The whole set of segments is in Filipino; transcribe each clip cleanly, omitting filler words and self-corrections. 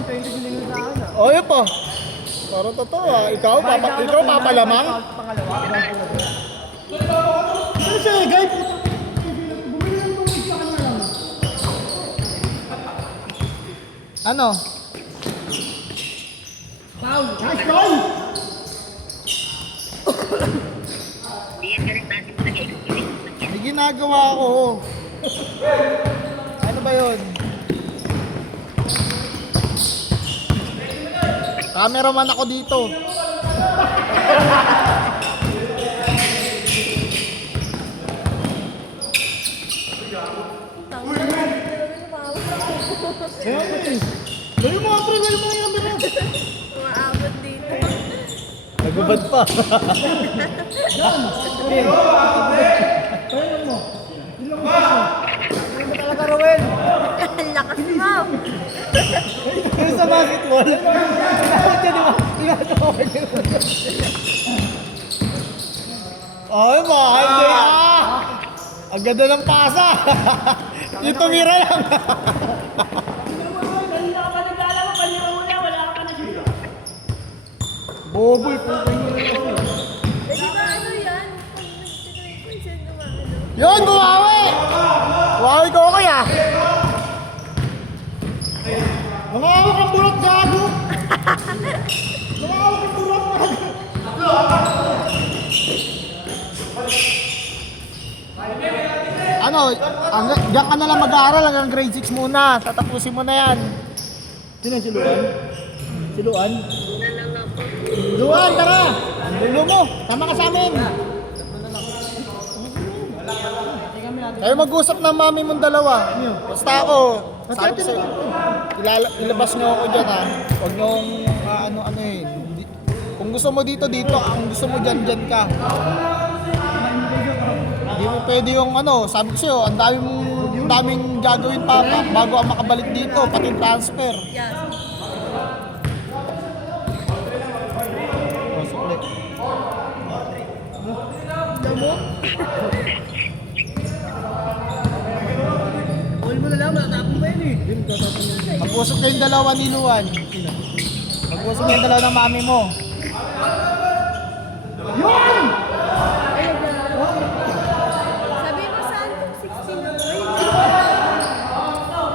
120 siningil sa akin ah. O, yun po. Parang totoo ah. Ikaw papalamang? Pangalawa. Ano siya eh, guys? Bumili lang itong wig sa kanya lang. Ano? Foul! Nice goal! May ginagawa ako. Ano ba yun? Cameraman ako dito. Dali mo nga pre, dali mo nga camera. Umaabot dito. Nagubad pa. Yan! Okay. Payalan mo. Ilang mo. Ilang mo talaga, Rowel. Ang lakas mo. Yung sa basketball. Ito di ba? Inagawa niyo. Ay, mahal din ah! Ang ganda ng pasa! Yung tumira lang! Boboy po kayo. Eh, di ba ano yan? Pag nag-3 gumagano. Yun, gumawi! Gumawi ko kaya! Nangawak ang bulot, gago! Nangawak ang bulot, gago! Ano, diyan ka na lang mag-aaral hanggang grade 6 muna. Tatapusin mo na yan. Sino si Luan? Si Luan? Luan, tara! Lulo mo, tama ka sa amin. Kayo mag-usap ng mami mong dalawa. Basta ako, sabi ko sa'yo, ilabas nyo ako dyan ha. Huwag nyong ano eh. Kung gusto mo dito, dito. Kung gusto mo dyan, dyan ka. Hindi mo pwede yung ano, sabi ko sa'yo, ang daming gagawin pa bago ang makabalik dito, pati transfer. Yes. Oh, sukli. Damo? Ball mo na lang, matatapon pa yun eh. Mag-usap kayong dalawa ni Luan. Mag-usap kayong dalawa ng mami mo. Yun! Sabi mo saan kung 16 na?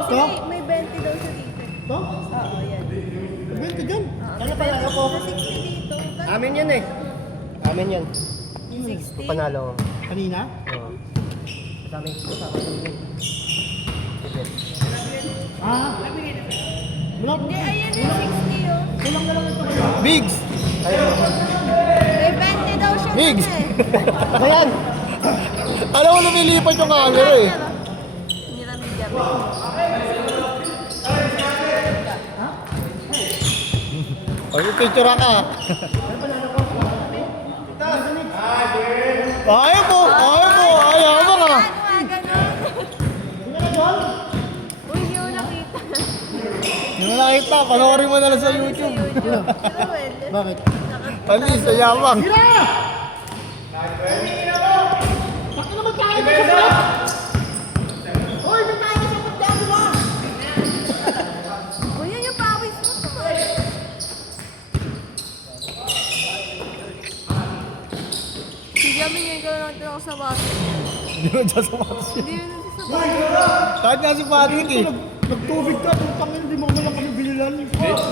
Ito? Kasi may 20 daw siya dito. Ito? Oo, yan. Bento dyan. Ano pa lang ako? Sa 60 dito. Amin yan eh. Amin yan. 60? Panalo. Kanina? Oo. Kasama yung kasama yung Ah. Wala po. Hindi, ayan yung 60 yun. Kulang na lang ito. Biggs! May 20 daw siya Biggs! dun eh. Ayan! Alam mo lumilipat yung camera eh. Hindi na media. Ay, picture ka. Ayaw po! Ayaw po! Ayaw mo nga! Uy, hindi ko nakita. Hindi mo nakita, panoorin mo na lang sa YouTube. Bakit? Panis, ayawang. Uy, yan yung pawis mo. Sige, amingin ko lang ito ako sa baso. Hindi mo dyan sa matas yun. Hindi yun ito sa baso. Kahit nga si Patrick eh. Nagtubig ka, putang ina, hindi mo kami lang kami bililan.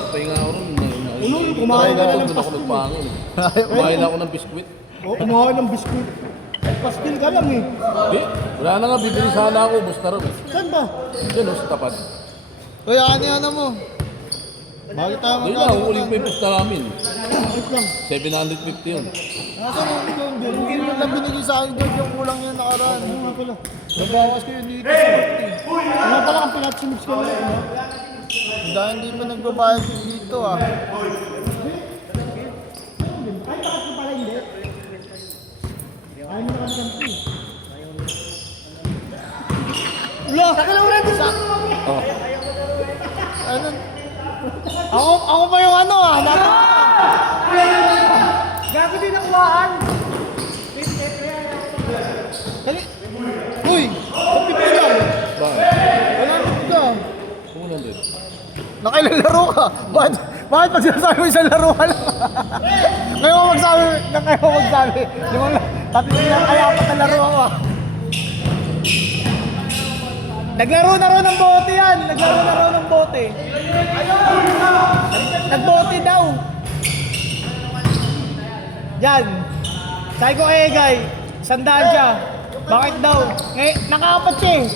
Pahinga ako rin. Ulo, kumain ka na ng Doon ako pastil. nagpangin. Ayaw mo. Kumain ako ng biskwit. Oh, kumain ng biskuit. Pastil ka lang eh. Hindi. Wala na nga, bibili sana ako. Basta rin. Saan ba? Diyan o, sa tapat. Kuya, ano mo? Bakit tayo Doon na, uuling pa yung pusta namin. Wait lang. 750 yun. Nasaan yung doon doon? Hindi mo lang binigay sa akin doon yung kulang yan nakaraan. Ano nga pala? Nabawas ko yun dito sa 50. Ano pala ang pinatsimix ka ulit? Ano? Dahil hindi pa nagbabayad yun dito ah. Ay, bakit ko pala hindi? Ayaw mo na kami ganti. Wala! Nakalawa na sa... Oh. Ano? Ako pa yung ano ah. Gago din nakuhaan! Dali! Uy! Kapit ka lang! Bakit? Wala ka! 200. Nakailalaro ka. Bakit pag sinasabi mo isang laro ka lang? Ngayon mo magsabi. Di mo lang. Tatlo lang kaya apat na laro ako. Naglaro na raw ng bote yan. Nagbote daw. Yan. Sabi ko kay Egay, 100 siya. Bakit daw? Nakaapat siya eh.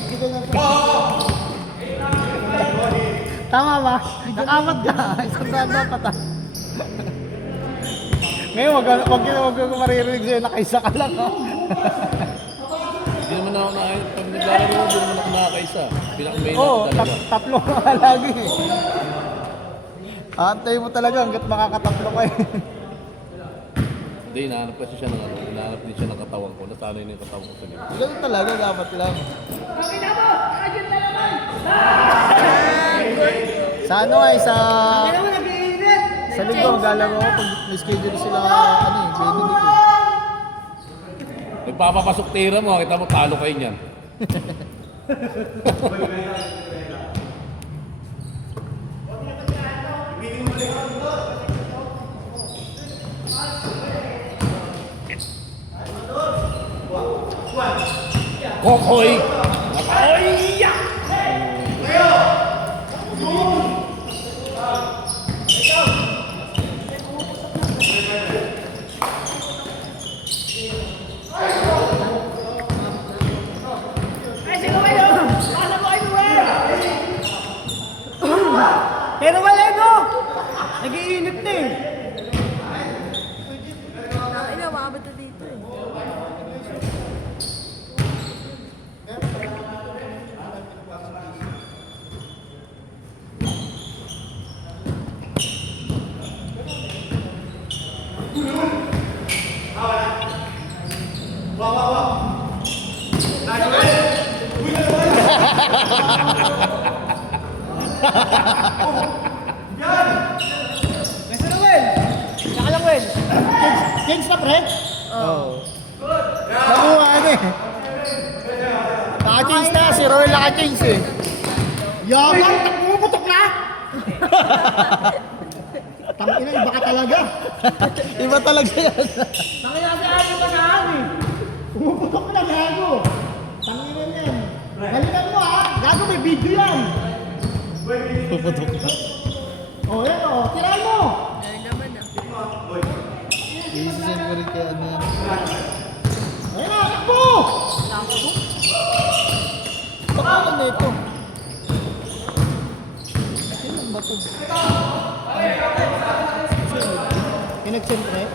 Tama ba? Nakaapat ka. 100 dapat ah. Ngayon, wag ko maririnig sa'yo. Nakaisa ka lang ha. Hindi naman ako pag naglalaro mo, hindi naman ako nakakaisa. Pinaka-main Oo, ako talaga. tatlo ka lagi eh. Antay mo talaga hanggat makakatatlo ka eh. Hindi, hinahanap kasi siya ng ano. Hinahanap din siya ng katawan ko. Nasanay na yung katawan ko sa ganito. Ganun talaga, dapat lang. Sa ano ay sa linggo, galang ako pag may schedule sila, ano eh, Benedict eh. Nagpapapasok tira mo, kita mo talo kayo niyan. Kokoy! Pero wala mo! Nag-iinit na eh. Ay, mababa to dito eh. Nasa na, Wel? Saka lang, Wel. Change na, pre? Oo. Nakuha na eh. Naka-change na, si Roy naka-change eh. Yaman, pumuputok na! Tangina, iba ka talaga. Iba talaga yan. Tangina si Ari pa saan eh. Pumuputok na, gago. Tangina yan. Galingan mo ha. Gago, may video yan. Puputok na. O, yan o. Tirahan mo. Ay naman ah. Isisend ko rin kaya ano yan. Ayan na, takbo! Baka na ito. Kailan ba ito? Pinag-send pre?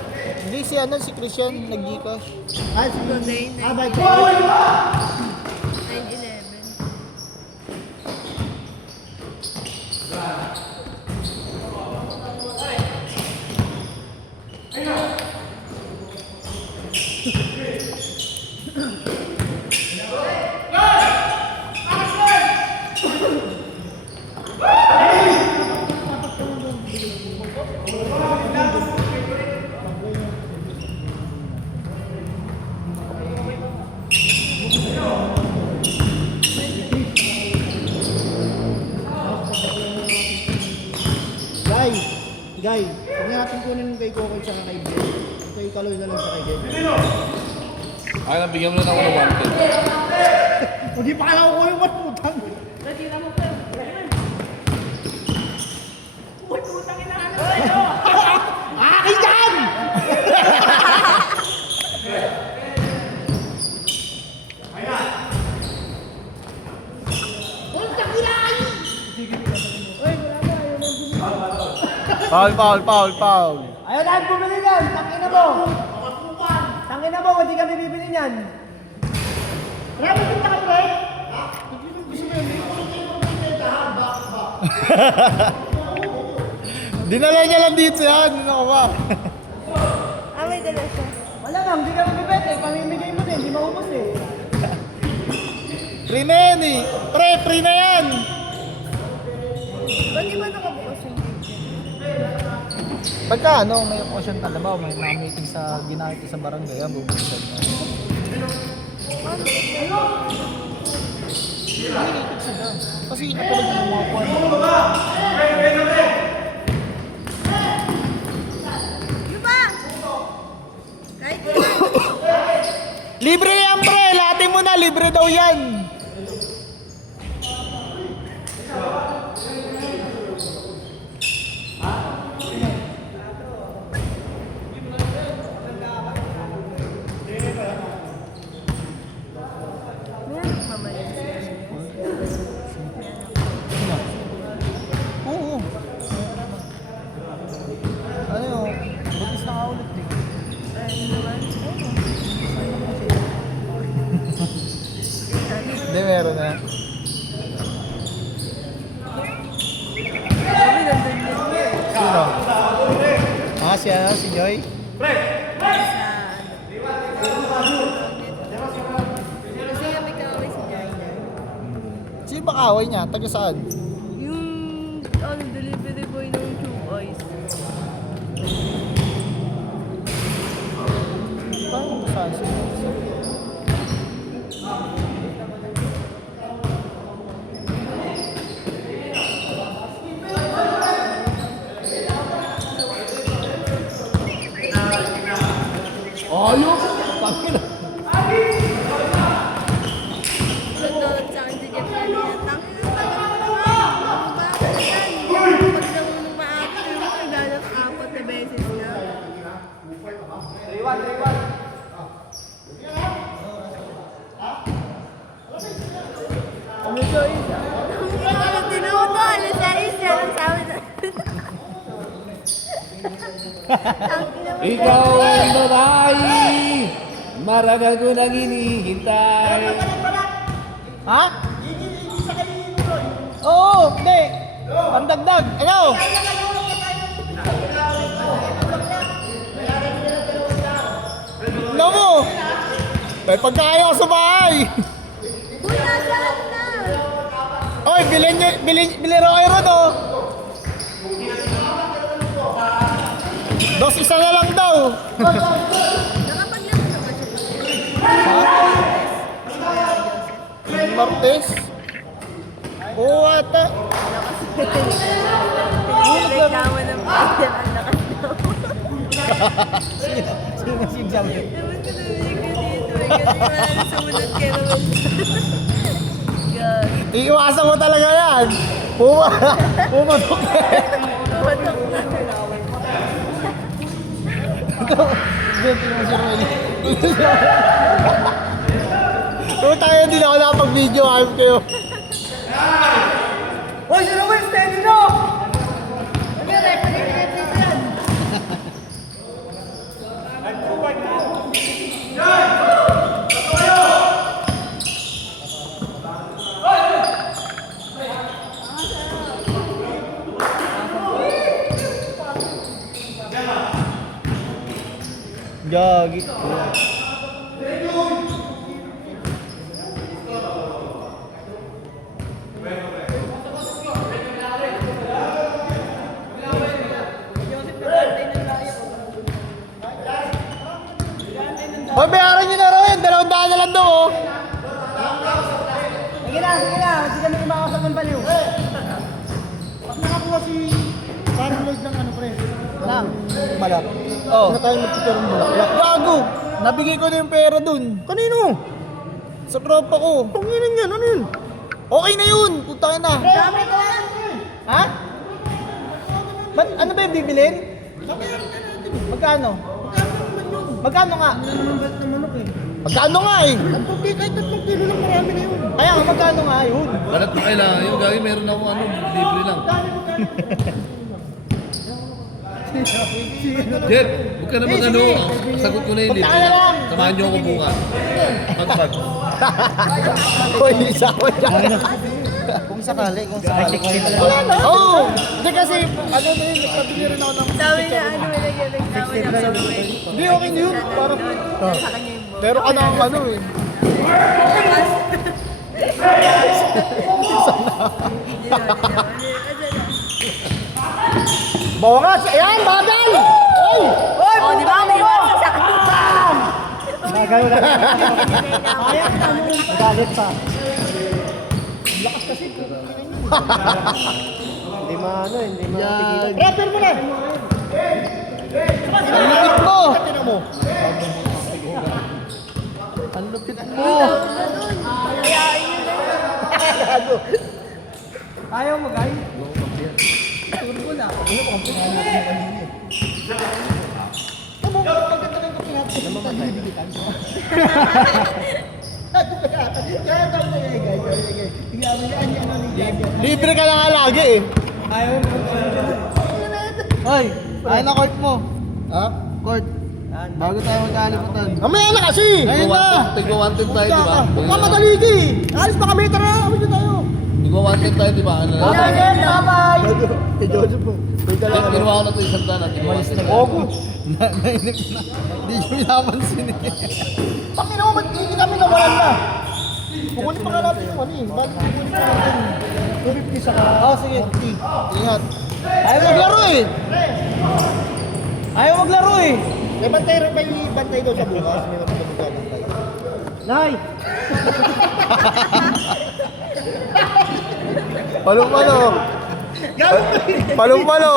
Hindi si ano, si Christian, nag-Gcash. Ah, si Today, by 9/11. Guy, huwag na natin kunin kay Coco at saka kay Ben. Ito yung kaloy na lang sa kay Ben. Ay, nabigyan mo na ako ng 110. Hindi pa kailangan ko yung putang. Akin yan! Foul. Ayaw na bumili yan! Tangina mo! Tangina mo, hindi kami bibili yan! Wala mo yung takot ba eh? Dinala niya lang dito yan. Ano ka ba? Ah, may dala siya. Wala lang, hindi kami bibili. Pamimigay mo din, hindi maubos eh. Free na yan eh. Pre, free na yan. Ba't di ba nakabukas yung gate? Pagka ano, may occasion talaga, may mga meeting sa ginahit sa barangay, yan, bubuksan mo. Nagigigit sila. Kasi katulad ng mga kwan. Ano ba? Kahit yan. Libre yan, pre! Lahatin mo na, libre daw yan! Meron pa man yan. Oo. Ano yun? Butis na nga ulit eh. Hindi, meron na. Sabi, nandun din yun. Sino? Ah, si Joy? Kasi nga may kaway si Jaina. Sino ba kaaway niya? Taga saan? Yung delivery boy ng True Boys. Paano taga saan? Sino? Ayok! Tangina! Nagdawat sa akin si Jeff kanina. Bakit yan? Pag nahulong ma-actor mo, nagdadap 4 na beses na. Ano ba isa? Ang ina ko tinuto, alas 6 yan ang sabi na. Ikaw ang babae! Maragal ko nang hinihintay. Ha? Oo, hindi. Pandagdag. Ano? Ano mo? May pagkain ako sa bahay. Uy, nasaan na? Oy, bilhin ro kayo ron, oh. Dos isa na lang daw. Nakapaglaro na ba siya? Martes? Oo, ata. Reklamo ng partner, ang lakas daw. Sino sinasabi? Naman ko narinig ko dito eh, kasi wala na sumunod kay Raul. God. Iiwasan mo talaga yan. Pumatok na. Tumatak na. Kung tayo hindi na ako nakapag-video, ayop kayo. Hoy, sino ba? Steady no! Gagi. Hoy, bayaran nyo na raw yan. 200 na lang daw, oh. Sige na. Hindi kami kumakasal ng baliw. Pag nakakuha si Parang Lloyd ng ano, pre? Lang. Malak. Oh. Hindi na tayo magtuturo ng bulaklak. Gago. Nabigay ko na yung pera dun. Kanino? Sa tropa ko. Panginan yan, ano yun? Okay na yun. Punta ka na. Dami ka lang, pre. Ha? Ba't ano ba yung bibilin? Magkano? Magkano nga? Ano naman ba't na manok eh? Magkano nga eh? Kahit 3 kilo lang, marami na yun. Kaya nga, magkano nga yun? Balat na kailangan yun. Gagi, meron akong ano, libre lang. Jeff, huwag ka naman ano. Sagot ko na yung libre Punta ka na lang. lang. Samahan niyo ako bukas. Pag-pag. Hoy, isa ko dyan. Kung sakali. Wala na. Oo. Hindi kasi, ano na yun, nagpabili rin ako ng... Sabi niya, ano, nagreklamo niya sa buhay. Hindi, okay na yun. Parang... Sa kanya yung buhay. Pero ka na ang ano eh. Bawa nga siya. Ayan, bagal! Oy! Oy! Oh, di ba? May iwasan sa kanya. Magayo na. Magalit pa. Lakas kasi. Hindi mapigilan. Rapper mo na! Ang lupit mo! Tingnan mo. Ang lupit mo! Ayain nyo na. Gago. Ayaw mo, guys? Ano mo, pagkita ng kape natin. Namamatay. Kaya daw na yan, guys. Libre ka lang nga lagi eh. Ayaw mo. Hoy, ayun na court mo. Ha? Court. Bago tayo magkalimutan. Mamaya na kasi! Ayun na! Tigwa-wanted tayo, di ba? Mamadali di! Alis pa kami, tara! Kami na tayo! Tigwa-wanted tayo, di ba? Ano na? Bye-bye! Si Jojo po. Ginawa ko na ito isang daan at tigwa-wanted. Ogo! Nainip na. Hindi ko pinapansin eh. Pakina mo, ba't hindi kami nawalan na? Kukunin pa nga natin yung ano eh. Ba't kukunin pa natin? 250 sa ka. Oh, sige. Ingat. Ayaw maglaro eh. Ayaw maglaro eh. May bantay rin, may bantay daw sa bukas. May magbantay. Nay! Palong-palo. Palong-palo.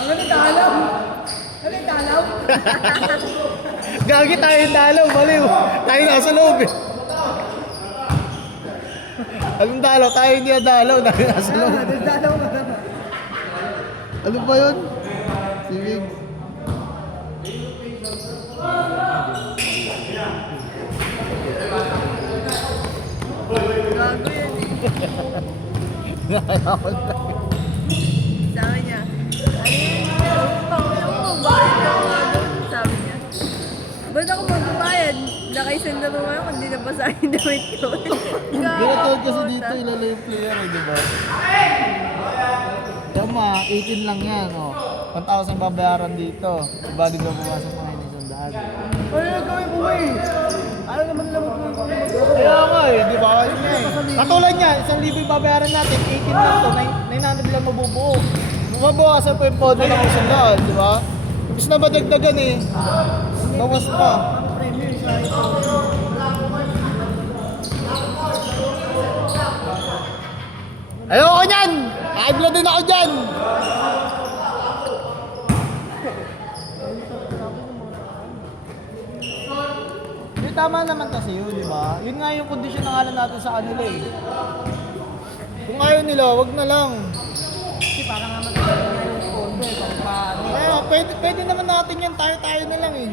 Ano yung dalaw? Ano yung dalaw? Gagi tayo yung dalaw, baliw. Tayo nasa loob eh. Anong dalaw? Tayo hindi na dalaw. Tayo nasa loob. Dalaw mo naman. Ano ba yun? Sige. Gago yan eh. Nakayaman na. Sabi niya, ano yun? Panginoon mo, bakit ako nga doon? Sabi niya. Ba't ako magbabayad? Nakaisang na mo ngayon, hindi nabasahin yung damit ko. Ginatawag kasi dito ilala yung player eh, di ba? Tama, 18 lang yan, oh. 1,000 babayaran dito. Iba din daw pumasok ng isang daan. Ano yung gawin ko eh? Ayaw naman nila magpapalagay. Kaya nga eh, di ba? Yun nga eh. Katulad niya, 1,000 yung babayaran natin, 18 lang to, 900 lang mabubuo. Mabawasan pa yung podo ng isang daan, di ba? Tapos na ba dagdagan eh? Bawas pa. Premium sa ito. Ayoko niyan! Kaibla din ako dyan! Yung tama naman kasi yun, di ba? Yun nga yung kondisyon ng alam natin sa kanila eh. Kung ayaw nila, wag na lang. Kasi para nga magkakaroon nga yung pondo eh, kung paano. Kaya pwede naman natin yan, tayo-tayo na lang eh.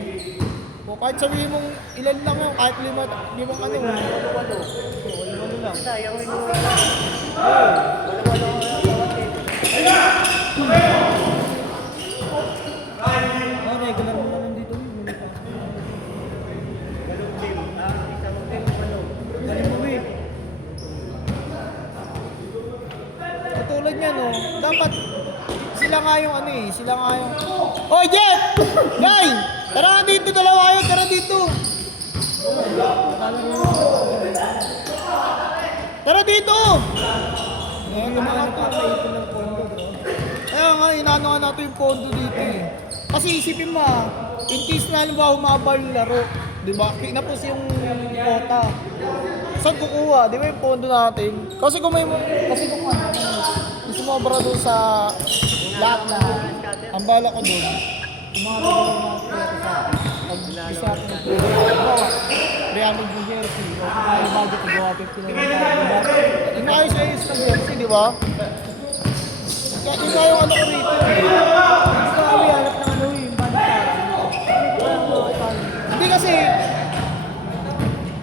O kahit sabihin mong ilan lang yun, kahit limang ano, walo-walo. Walo-walo lang. Sayang yun. Oh, regular mo na nandito. Galing mo eh. Katulad niya no, dapat sila nga yung ano eh, sila nga yung... Oy, Jeff! Guy! Tara nga dito, dalawa kayo, tara dito! Tara dito! Hindi naman ano pa, maipon ng pondo bro. Kaya nga, inaano nga natin yung pondo dito eh. Kasi isipin mo in case na halimbawa humaba yung laro, di ba? Kinapos yung quota. Saan kukuha? Di ba yung pondo natin? Kasi kung ano, sumobra doon sa lahat na, ang bala ko doon, yung mga regular na pera sa akin, pag isa ako ng pera, 300 ng jersey, o kung may budget, gawa 50 na lang tayo, diba? Inaayos-ayos ng jersey, di ba? Kaya yun nga yung ano ko rito. Gusto kami hanap ng ano eh, yung balik Hindi kasi,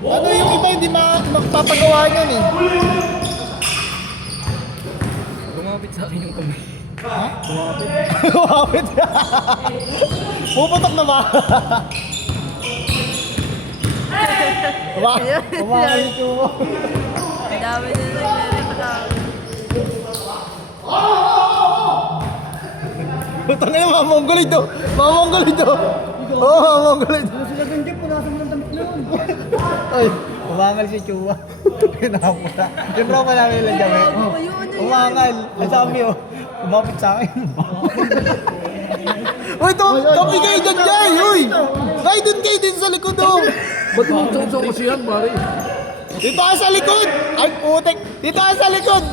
ano yung iba hindi magpapagawa niyan eh. Lumapit sa akin yung kamay. Ha? Lumapit. Puputok na ba? Kumakay ito mo. Ang dami na nagre-reklamo. Puta na yung mga Mongol ito. Mga Mongol ito. Oo, mga Mongol ito. Ano sila ganyan, punasan mo ng damit na yun. Ay, umangal si Chua. Pinakaputa. Yung bro pa namin ilang gabi. Gago, yun, ano yan? Umangal. Ang sabi oh, umapit sa akin. Uy, topi kayo dyan, Jay! Uy! Kay din sa likod, oh! Ba't mo sa kasi yan, pare? Dito ka sa likod! Ay, putek! Dito ka sa likod!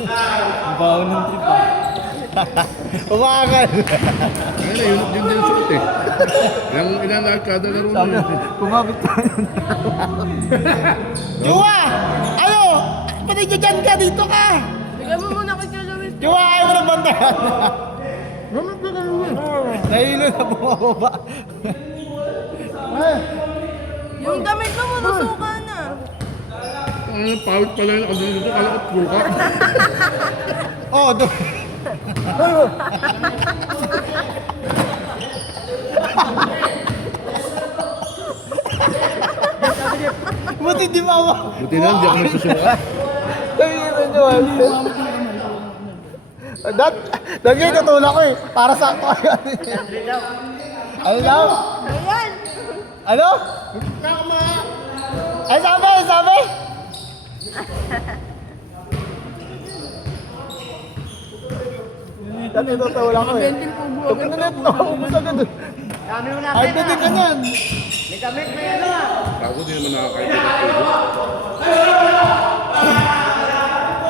Ang baho ng trip ah. Umakakal! Ayun, yun din yung suot eh. Yung ilalakad kada laro na yun. Kumapit tayo. Juwa! Ano? Pati dyan ka, dito ka! Bigyan mo muna kay Kuya Luis. Juwa, ayaw mo na bantayan. Nahilo na bumababa. Yung damit mo, manusuka na. Ano, pawit pala yung nakadali dito. Kala ko puka. Oh, do. Buti di mama. Buti na, hindi ako nagsusuka. Tangina nyo, Dagi, tutulak ko eh. Para sa ako. Ano daw? Ayan. Ano? Ay, sabi! Dati tutulak ko eh. Tapos na ito, ubus agad. Kami mo na Ay, pwede ka nan. May damit na yun ah. Ako di naman nakakain ng pugo.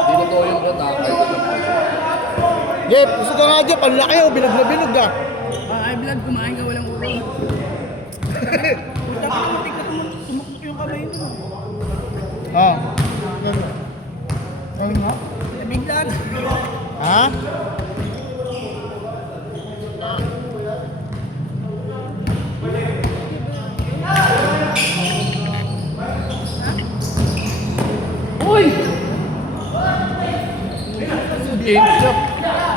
Hindi na to yung nakakain ng pugo. Jep, gusto ka nga Jep, ang laki oh, bilog na bilog ah. Ay, Vlad, kumain ka walang ulo. Puta ka, matik na tumakbok yung kamay mo. Ah. Ano nga? Bigla na. Ha? Uy! Game shop.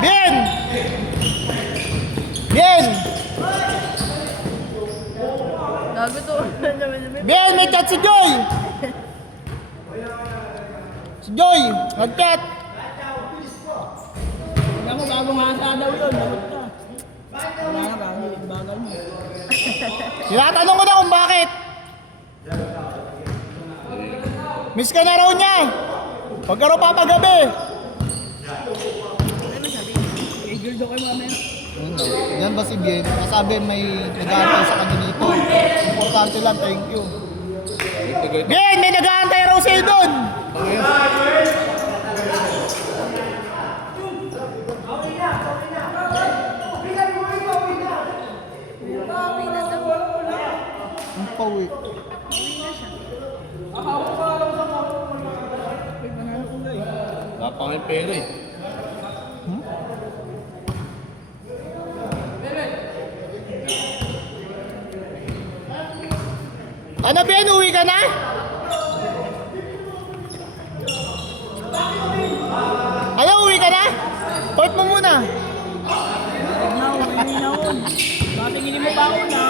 Bien! Bien! Gago to. Bien, may chat si Joy! Si Joy, nag-chat. Alam mo, bago nga sa daw yun. Lagot ka. Wala nga, bagal mo. Tinatanong ko na kung bakit. Miss ka na raw niya. Huwag ka raw papagabi. Igil daw kayo mamaya. Yan ba si Bien? Nasabi may nag-aantay sa kanya dito. Importante lang, thank you. Bien, may nag-aantay raw sa'yo doon. Bawi na daw. Ang pawi. Wala pa nga yung pera eh. Ano Ben, uwi ka na? Ano, uwi ka na? Port mo muna. Patingin mo ba ako na?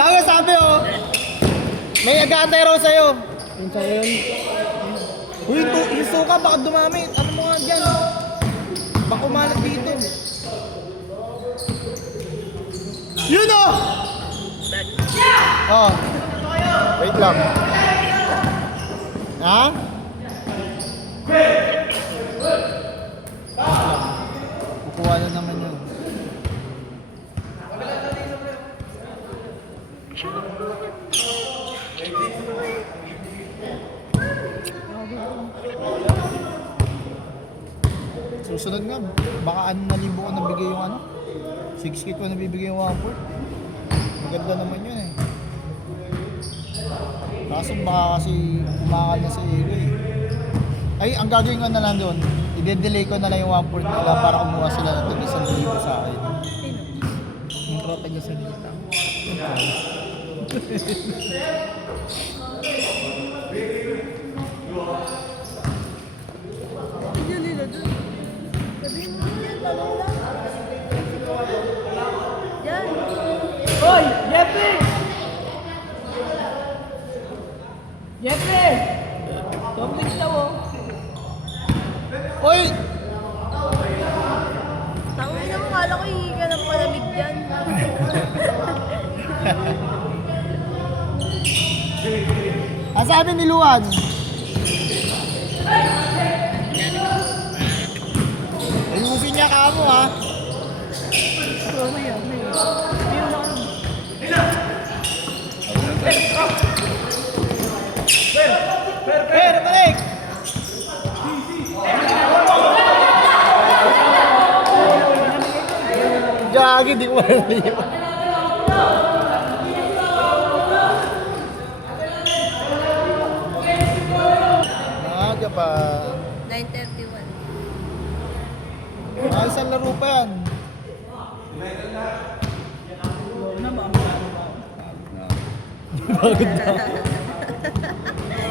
Kaya sabi oh, may nag-aantay raw sa'yo. Yung sa'yo yun. Uy, yung suka baka dumami. Ano mo nga dyan? Baka umalat dito. Yun oh! Oh. Wait lang. Ha? Kukuha na naman yun. Susunod nga, baka ano na libo ko nabigay yung ano? 6K ko nabibigay yung 1 port. Maganda naman yun eh. Kaso baka kasi umakal na sa ego eh. Ay, ang gagawin ko na lang doon, i-delay ko na lang yung 1 port nila para kumuha sila ng 1,000 sa akin. Yung tropa niya sa dito. Bigyan nila dun. Sabihin mo yan, tanong lang. Yan. Hoy! Jeffrey! Jeffrey! Topics daw oh. Oy! Tawin na mo, kala ko hihingi ka ng palamig dyan. Ang sabi ni Luan? Ayusin niya mo ha. Pero balik! Gagi, di ko malilipan. Aga pa. 9:31. Ay, isang laro pa yan.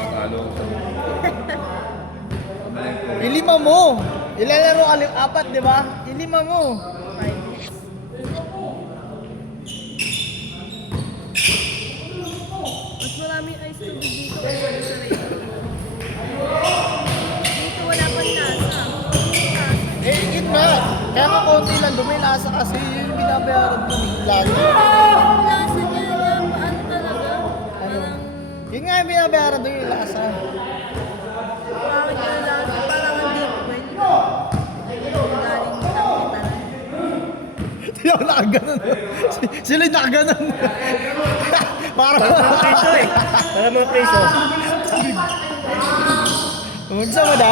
Talo. Ilima mo. Ilalaro apat, di ba? Ilima mo. Mas maraming ice tubig dito kaysa sa lake. Dito wala pang lasa. Yun nga. Kaya nga konti lang. May lasa kasi yung binabayaran mo. Lalo. Ang lasa niya na paano talaga? Parang Yun nga yung binabayaran doon yung lasa. parang yung lasa. Parang ang deep well. Galing ng kita. Hindi ako nakaganon. Sila yung nakaganon. Parang Preso eh. Alam mo preso. Magsa mo na.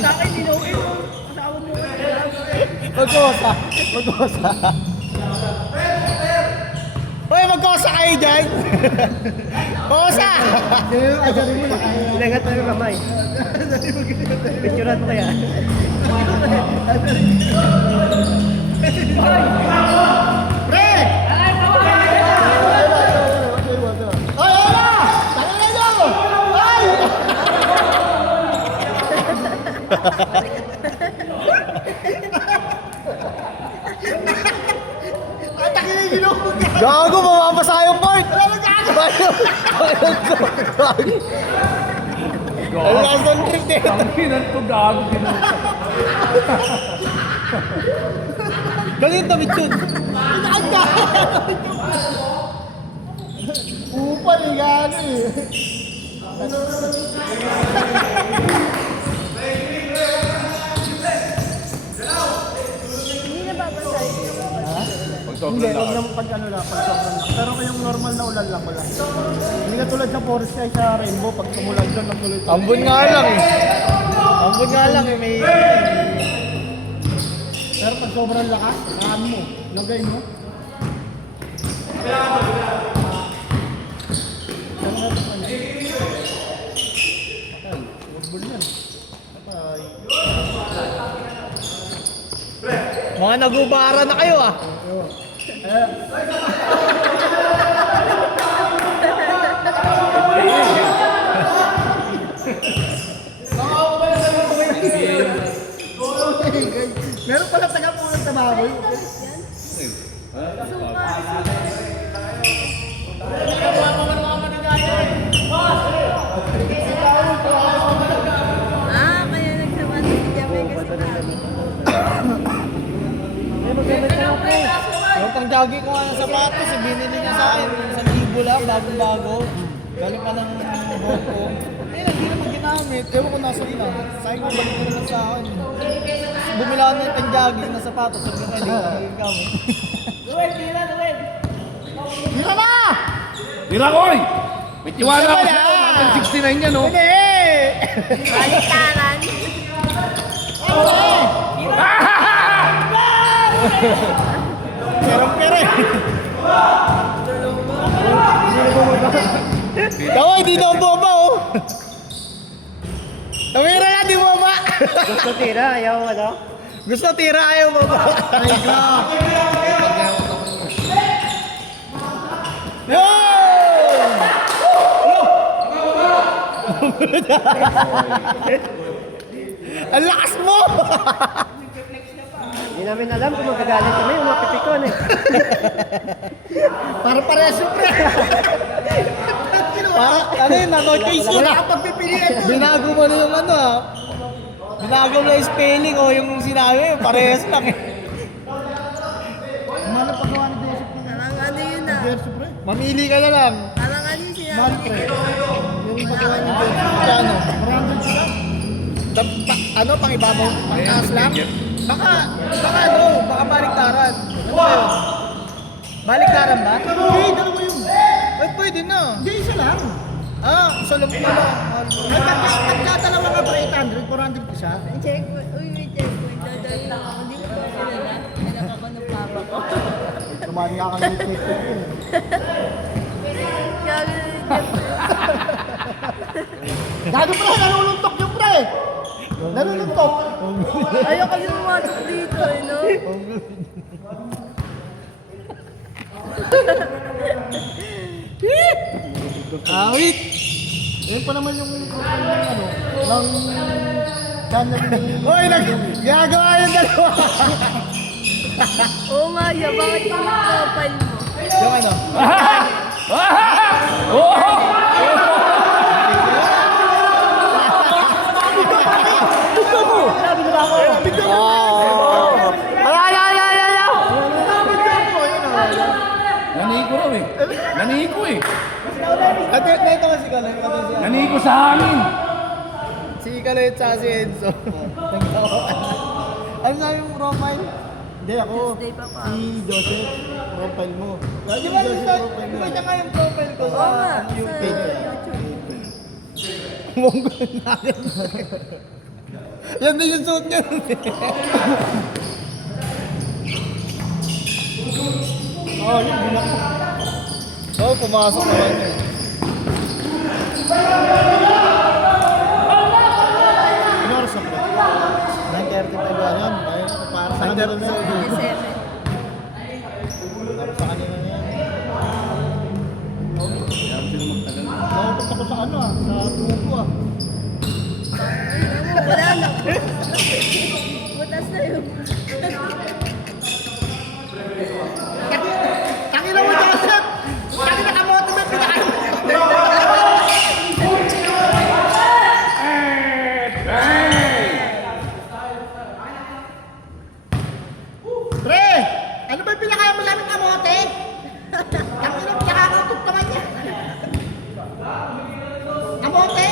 Sa akin, dinuin mo. Asawa mo. Magkosa. Magkosa. Hoy, magkosa kayo dyan. Kosa. Inagat mo yung kamay. Picturean mo kaya. Pre! Ay, wala! Tanga na ito! Ay! Ay, takin na yung ginoo! Gago, mamamasa yung part. Ang last on trip eh. Tangkinan to gago ginawa. Galing damit yun. Upal yung gano eh. Hindi na babasa. Pag Hindi, sobrang huwag lakas. naman pag ano lang, pag sobrang lang. Pero kung yung normal na ulan lang wala. Hindi ka tulad sa forest sky sa rainbow, pag tumulan doon, nagtuloy. Ambon nga lang eh. Ambon nga lang eh. May... Pero pag sobrang lakas, saan mo, lagay mo. Mga nagubara na kayo ah. Meron pala taga-punan sa baboy. Kaya nagsaman si Jamie kasi bago. Yung pang-jogging ko nga ng sapatos, eh, binili niya sa akin. 1,000 lang, bagong-bago. Galing pa ng Hong Kong. Eh, hindi naman ginamit. Ewan ko nasa na. Sabi ko, balik ko naman sa akin. Bumila ako ng pang-jogging na sapatos. Sabi ko, hindi ko nagagamit. Tira na! Tira ko eh! May tiwala ko siya. Hanggang 69 yan, no? Hindi! Baliktaran. Perang-pera eh. Tawa, hindi na ang boba oh. Tumira na, di boba. Gusto tira, ayaw ano? Gusto tira, ayaw boba. Ay, God! Yo! Ang lakas mo! Hindi namin alam kung magagalit kami, umapipikon eh. Para parehas yung pre! Para, ano yun, na-notice yun Wala ah. kang pagpipilian doon. Binago mo na yung ano ah. Binago mo na yung spelling o yung sinabi, parehas lang eh. Mahal ang paggawa ni Joseph pre. Parang ano yun ah. Joseph pre. Mamili ka na lang. Parang ano yung Mahal sinabi. pre. Yung paggawa ni Joseph. Ano? 400 siya. Ano, pang ibabaw? Pang taas lang? Baka ano, baka baliktaran. Ano ba yun? Baliktaran ba? Hindi, dalawa yun. Ay, pwede na. Hindi, isa lang. Isa lang pala. Pagkatalawa ka pa 800, 400 isa. Checkpoint. Uy, may checkpoint. Dadali lang ako. Hindi ko pa kilala. Anak ako ng papa ko. Sumali ka kami ng checkpoint yun. Kaya Gago pre, naluluntok yung pre. Naluluntok. ayaw kasi pumasok dito eh, no? Awit! Ayun pa naman yung profile ng ano, ng channel ni... Hoy, ginagawa yung dalawa. Oo nga, ya. Bakit yung profile mo? Yung ano? Sabi nila ako. Nanihi ko raw eh. Nanihi ko eh. At ito nga si Kaloy. Nanihi ko sa hangin. Si Kaloy at saka si Enzo. Ano sabi mong profile? Hindi ako. Tuesday pa pa. Si Joseph, profile mo. Di ba niya nga yung profile ko Oo sa nga, sa YouTube? YouTube. Mongol na rin. Yan din yung suot niya. Oo, yun, bilang ko. Oo, pumasok naman yun. Ano oras na pre? 9:30 pa ba yan? Ay, para sa kanila na yun. 27. Para sa kanila na yan. Kaya sila magtagal. Nakapot ako sa ano ah, sa tubo ah. Wala na. Butas na yun. Tangina mo, Joseph! Tangina ka mo, tumay pinakain! Pre! Ano ba yung pinakain mo namin kamote? Tangina, pinakakautot naman niya. Kamote?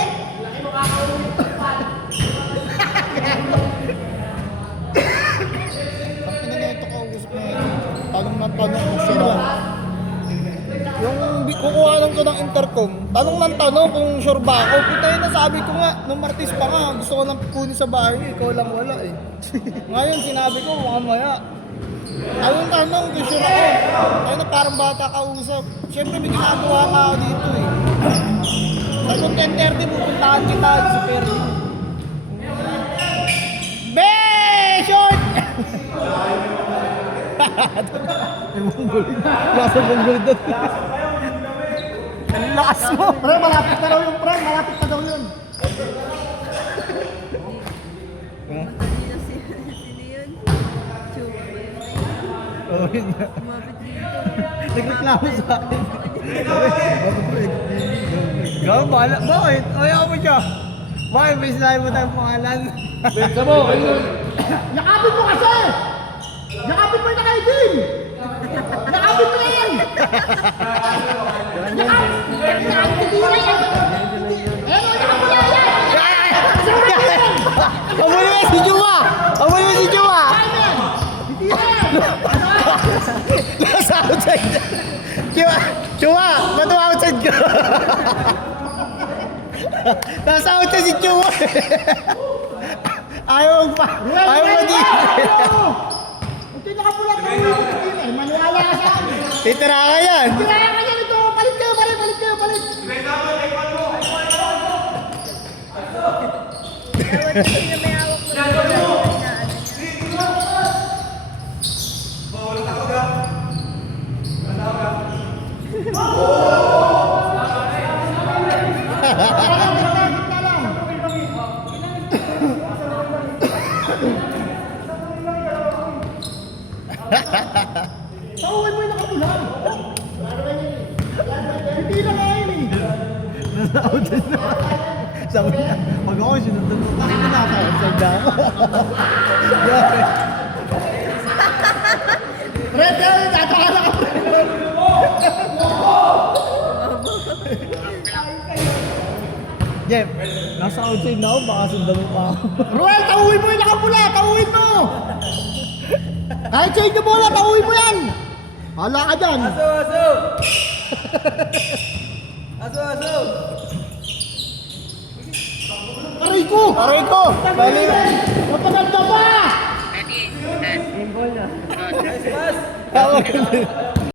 Ang ina na ito kausap na yun. Tanong ng tanong kung sure. Yung kukuhanan ko ng intercom, tanong ng tanong kung sure ba ako. Puta yun, nasabi ko nga, nung Martis pa nga, gusto ko lang kunin sa bahay mo, ikaw lang wala eh. Ngayon, sinabi ko, mamaya. Anong tanong kung sure ako? Ay na parang bata kausap. Siyempre may ginagawa ka ako dito eh. Sa kung 10:30 pupuntahan kita, super. Be! Short! Nasa Mongol doon. Ang lakas mo! Pre, malapit na daw yung pre, malapit na daw yun. Sino yun? Chupa ba yun? Oo, yun nga. Lumapit dito. Nagreklamo sa akin. Gawa, bahala. Bakit? Ayaw mo siya. Bakit? May sinabi mo tayong pangalan. Bensa mo, kayo. Yakapin mo kasi! Yakapin mo yung naka-ID! Yakapin mo na yan! Pabuli mo si Juma! Pabuli mo si Juma! Nasa outside! Juma! Ba't mo outside ka? Nasa outside si Juma! Ayaw pa! Ayaw mo di! Ito yung nakapulat na yun. Eh, maniwala ka sa akin. Titira ka yan! Kaya ka yan ito! Palit kayo, palit kayo, palit! Ewan ko sino may hawak na bola. Na ano niya. Sa uwi mo yung nakapulat. Hindi na nga yun eh. Nasa outside na. Sabi niya, pag ako sinundan mo, bakit na nasa outside na ako? Pre, kaya tataka na ka. Jeff, Nasa outside na ako, baka sundan mo pa ako. Ruel, tauhin mo yung nakapula! Tauhin mo! Kahit sa'yo na bola, tauhin mo yan! Hala ka dyan! Aray ko! Aray ko! Bali! Napaganda pa! Tawag.